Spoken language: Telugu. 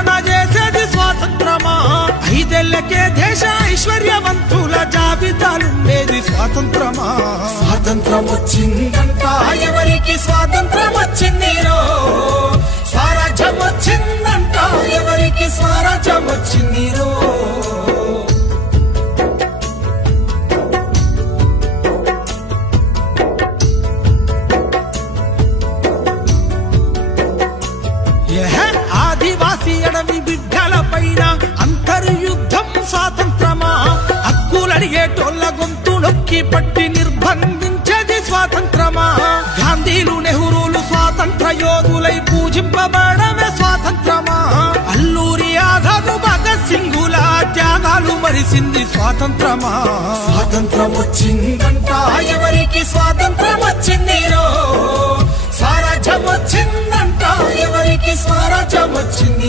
పాలన చేసేది స్వాతంత్రమా? 5 ఏళ్లకే దేశ ఐశ్వర్యవంతుల జాబితాలుండేది స్వాతంత్రమా? స్వాతంత్రం వచ్చిందంట ఎవరికి స్వాతంత్రం వచ్చిందిరో, స్వరాజ్యం వచ్చిందంట ఎవరికి స్వరాజ్యం వచ్చిందిరో. ఆదివాసీ అడవి బిడ్డల పైన అంతర్యుద్ధం స్వాతంత్రమా? హక్కులడిగేటోళ్ళ గొంతు నొక్కి పట్టి నిర్బంధించేది స్వాతంత్రమా? గాంధీలు నెహ్రూలు స్వాతంత్ర యోధులై పూజింపబడమే స్వాతంత్రమా? అల్లూరి ఆజాద్ భగత్ సింగుల త్యాగాలు మరిసింది స్వాతంత్రమా? స్వాతంత్రం వచ్చిందంట ఎవరికి స్వాతంత్రం వచ్చిందిరో, స్వరాజ్యం వచ్చిందంట ఎవరికి స్వరాజ్యం వచ్చింది.